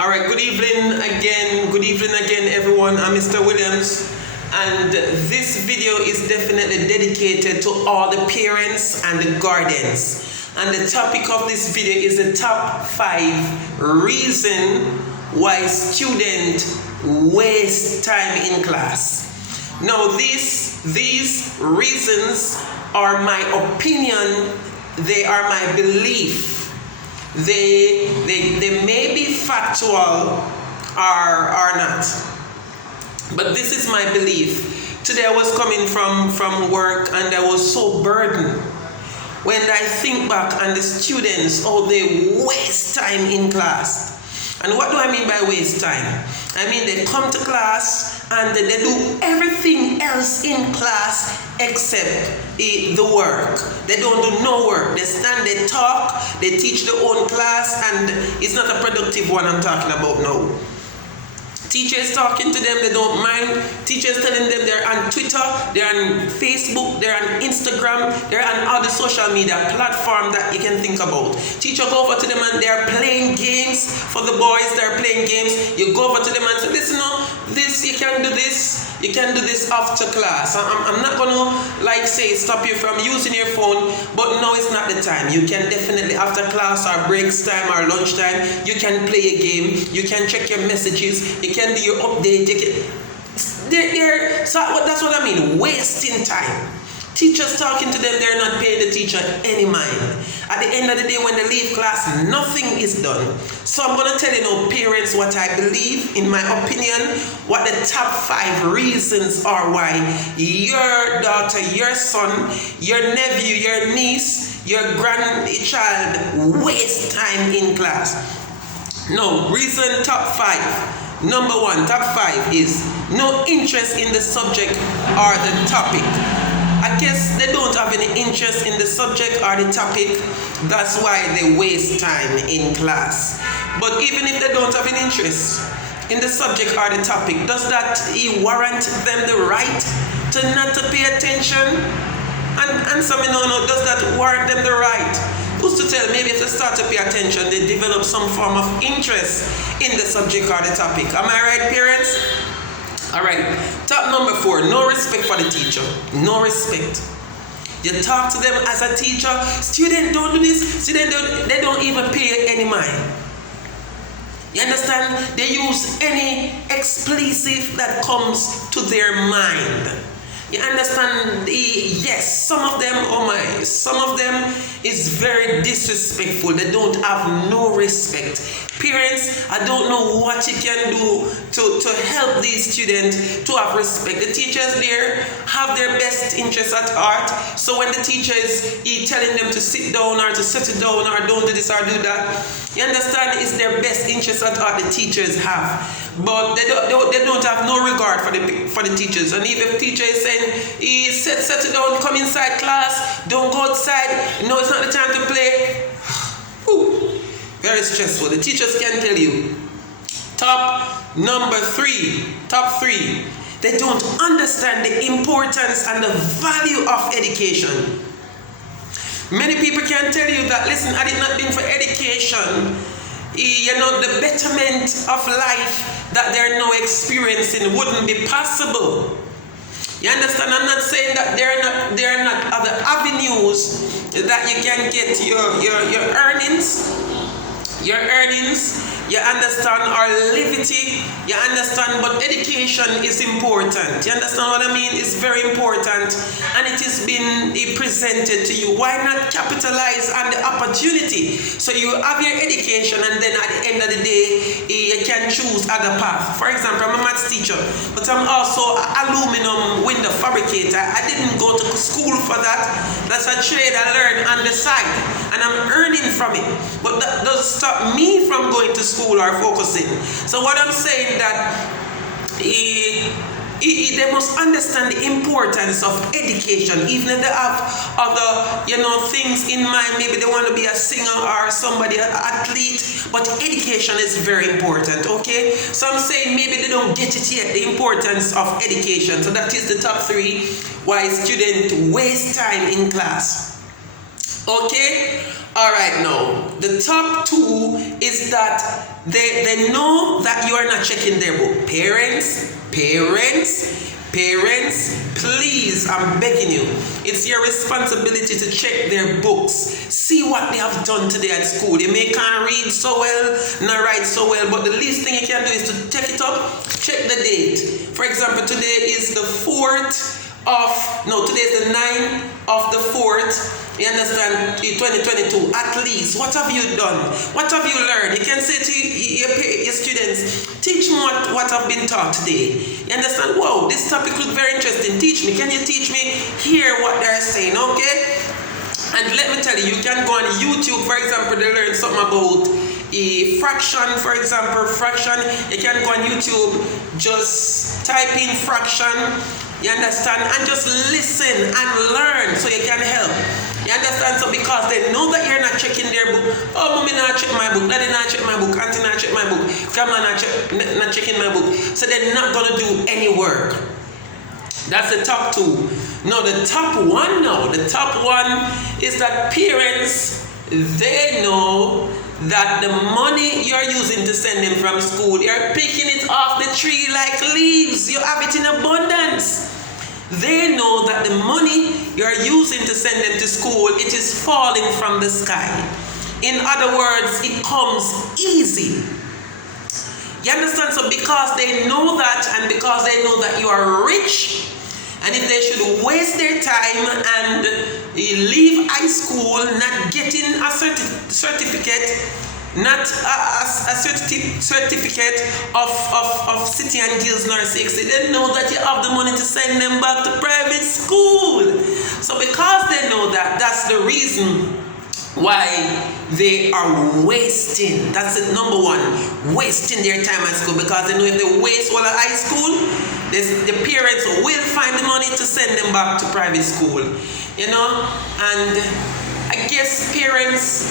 All right, good evening again. Good evening again, everyone. I'm Mr. Williams, and this video is definitely dedicated to all the parents and the guardians. And the topic of this video is the top 5 reasons why students waste time in class. Now, these reasons are my opinion. They are my belief. They may be factual or not, but this is my belief. Today I was coming from work and I was so burdened when I think back on the students, they waste time in class. And what do I mean by waste time? I mean they come to class and they do everything else in class except the work. They don't do no work. They stand, they talk, they teach their own class, and it's not a productive one I'm talking about now. Teachers talking to them, they don't mind. Teachers telling them they're on Twitter, they're on Facebook, they're on Instagram, they're on all the social media platforms that you can think about. Teacher go over to them and they're playing games for the boys, they're playing games. You go over to them and say, listen, this, you can do this after class. I'm not going to say stop you from using your phone, but no, it's not the time. You can definitely after class or breaks time or lunchtime, you can play a game, you can check your messages, you can do your update. So that's what I mean, wasting time. Teachers talking to them, they're not paying the teacher any mind. At the end of the day, when they leave class, nothing is done. So I'm going to tell you now, parents, what I believe, in my opinion, what the top 5 reasons are why your daughter, your son, your nephew, your niece, your grandchild waste time in class. No, reason top 5. Number 1, top 5 is no interest in the subject or the topic. I guess they don't have any interest in the subject or the topic. That's why they waste time in class. But even if they don't have any interest in the subject or the topic, does that warrant them the right to not to pay attention? And some does that warrant them the right? Who's to tell? Maybe if they start to pay attention, they develop some form of interest in the subject or the topic. Am I right, parents? All right. Top number 4, no respect for the teacher. No respect. You talk to them as a teacher, student don't do this, they don't even pay any mind. You understand? They use any expletive that comes to their mind. You understand? Yes, some of them is very disrespectful. They don't have no respect. Parents, I don't know what you can do to help these students to have respect. The teachers there have their best interests at heart. So when the teacher is telling them to sit down or to settle down or don't do this or do that, you understand? It's their best interests at heart the teachers have. But they don't have no regard for the teachers. And if a teacher is saying, settle down, come inside class, don't go outside, no, it's not the time to play. Very stressful. The teachers can tell you. Top 3. They don't understand the importance and the value of education. Many people can tell you that, listen, had it not been for education, the betterment of life that they're now experiencing wouldn't be possible. You understand? I'm not saying that there are not other avenues that you can get your earnings. You understand, or levity, you understand, but education is important. You understand what I mean? It's very important, and it is been presented to you. Why not capitalize on the opportunity? So you have your education, and then at the end of the day, you can choose other path. For example, I'm a maths teacher, but I'm also an aluminum window fabricator. I didn't go to school for that. That's a trade I learned on the side, and I'm earning from it. But that doesn't stop me from going to school or focusing. So what I'm saying that they must understand the importance of education, even if they have other things in mind. Maybe they want to be a singer or somebody, an athlete, but education is very important. Okay, so I'm saying maybe they don't get it yet, the importance of education. So that is the top 3 why students waste time in class. Okay. All right, now the top two is that they know that you are not checking their book. Parents, please, I'm begging you. It's your responsibility to check their books. See what they have done today at school. They may can't read so well, not write so well, but the least thing you can do is to check it up, check the date. For example, today is the 4th today is the 9th of the 4th. You understand? 2022. At least, what have you done? What have you learned? You can say to your students, teach me what I've been taught today. You understand? Whoa, this topic looks very interesting. Teach me. Can you teach me? Hear what they're saying, okay? And let me tell you, you can go on YouTube, for example, to learn something about a fraction, for example, fraction. You can go on YouTube, just type in fraction. You understand? And just listen and learn so you can help. You understand? So because they know that you're not checking their book. Oh, mommy not check my book. Daddy not check my book. Auntie not check my book. Grandma not checking my book. So they're not going to do any work. That's the top two. No, the top one now. The top one is that parents, they know that the money you're using to send them from school, you're picking it off the tree like leaves. You have it in abundance. They know that the money you're using to send them to school, it is falling from the sky. In other words, it comes easy. You understand? So because they know that, and because they know that you are rich, and if they should waste their time and leave high school not getting a certificate, not a certificate of City and Guilds Nurse 6, they know that you have the money to send them back to private school. So because they know that, that's the reason why they are wasting. That's it, number one, wasting their time at school, because they know if they waste all of high school, the parents will find the money to send them back to private school. You know, and I guess parents,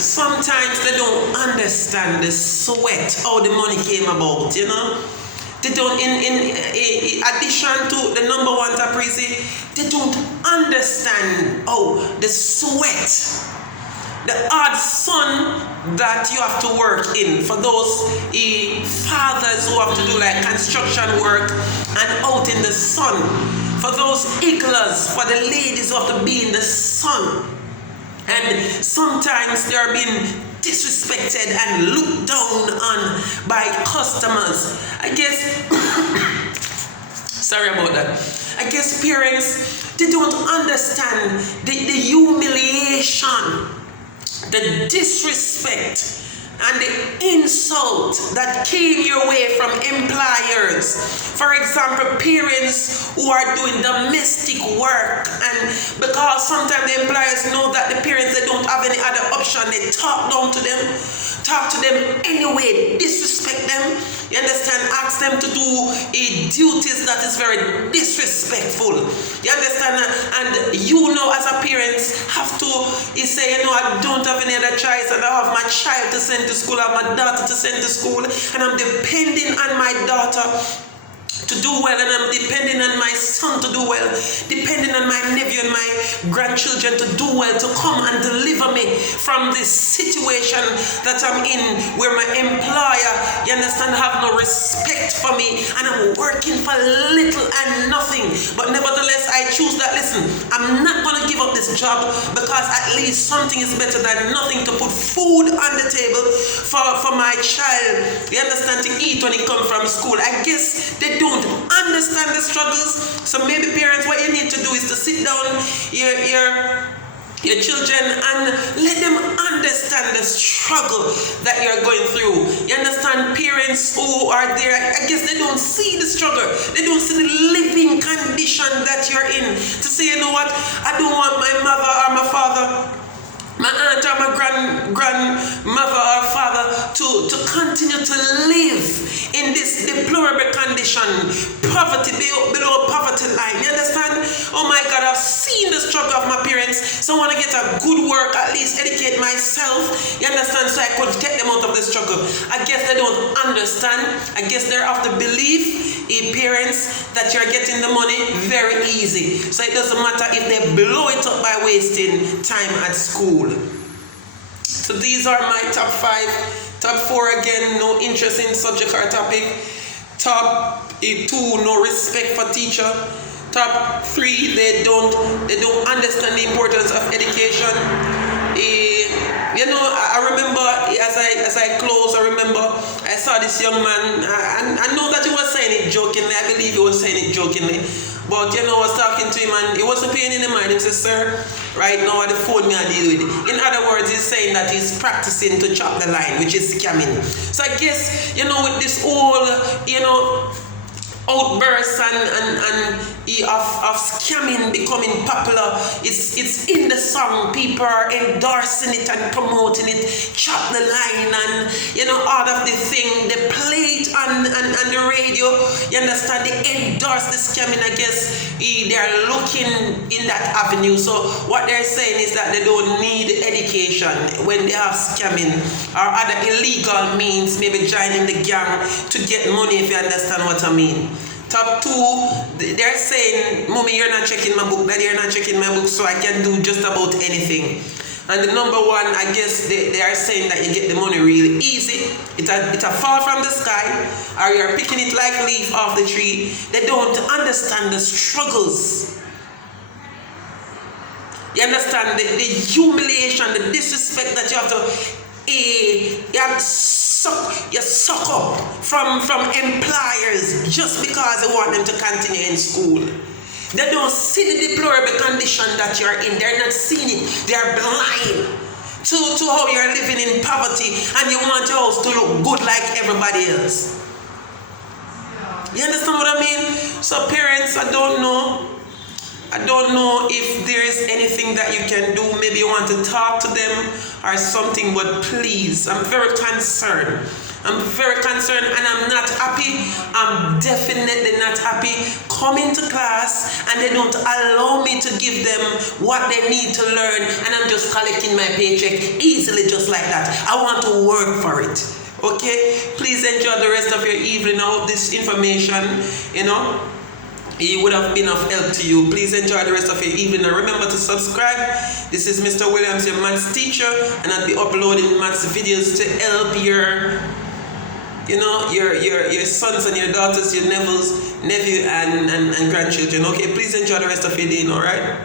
sometimes they don't understand the sweat, how the money came about, you know. They don't, in addition to the number one top reason, they don't understand the sweat, the hard sun that you have to work in. For those fathers who have to do like construction work and out in the sun. For those iglas, for the ladies who have to be in the sun. And sometimes they are being disrespected and looked down on by customers. I guess, sorry about that. I guess parents, they don't understand the humiliation, the disrespect, and the insult that came your way from employers. For example, parents who are doing domestic work, and because sometimes the employers know that the parents, they don't have any other option, they talk to them anyway, disrespect them. You understand? Ask them to do duties that is very disrespectful. You understand? And you know, as a parent, have to say, you know, I don't have any other choice, and I have my child to send to school, I have my daughter to send to school, and I'm depending on my daughter to do well, and I'm depending on my son to do well, depending on my nephew and my grandchildren to do well, to come and deliver me from this situation that I'm in, where my employer, you understand, have no respect for me, and I'm working for little and nothing. But nevertheless, I choose that, listen, I'm not going to give up this job, because at least something is better than nothing, to put food on the table for my child, you understand, to eat when he comes from school. I guess they don't understand the struggles. So maybe parents, what you need to do is to sit down your children and let them understand the struggle that you're going through. You understand? Parents who are there, I guess they don't see the struggle. They don't see the living condition that you're in. To say, you know what, I don't want my mother or my father, my aunt or my grandmother or father to continue to live in this deplorable condition, poverty, below poverty line. You understand? Oh my God, I've seen the struggle of my parents, so I want to get a good work, at least educate myself, you understand, so I could take them out of the struggle. I guess they don't understand. I guess they have to believe parents that you're getting the money very easy. So it doesn't matter if they blow it up by wasting time at school. So these are my top 5. Top 4 again, no interest in subject or topic. Top 2, no respect for teacher. Top 3, they don't understand the importance of education. I remember as I close, I remember I saw this young man, and I know that he was saying it jokingly. I believe he was saying it jokingly. But I was talking to him and he wasn't paying any mind. He said, "Sir, right now at the phone me I deal with it." In other words, he's saying that he's practicing to chop the line, which is scamming. So I guess, with this whole, outbursts of scamming becoming popular, it's in the song. People are endorsing it and promoting it, chop the line, and all of the thing they play it on the radio. You understand? They endorse the scamming. I guess they're looking in that avenue. So what they're saying is that they don't need education when they have scamming or other illegal means, maybe joining the gang to get money, if you understand what I mean. Top 2, they're saying, "Mommy, you're not checking my book. Daddy, you're not checking my book, so I can do just about anything." And the number 1, I guess they are saying that you get the money really easy. It's a fall from the sky, or you're picking it like leaf off the tree. They don't understand the struggles. You understand the humiliation, the disrespect that you have to suck up from employers just because they want them to continue in school. They don't see the deplorable condition that you're in. They're not seeing it. They're blind to how you're living in poverty, and you want your house to look good like everybody else. You understand what I mean? So parents, I don't know if there is anything that you can do. Maybe you want to talk to them or something, but please, I'm very concerned. I'm very concerned and I'm not happy. I'm definitely not happy coming to class and they don't allow me to give them what they need to learn, and I'm just collecting my paycheck easily just like that. I want to work for it. Okay? Please enjoy the rest of your evening. I hope this information, it would have been of help to you. Please enjoy the rest of your evening and remember to subscribe. This is Mr. Williams, your maths teacher, and I'll be uploading maths videos to help your sons and your daughters, your nephew and grandchildren. Okay, please enjoy the rest of your day, alright?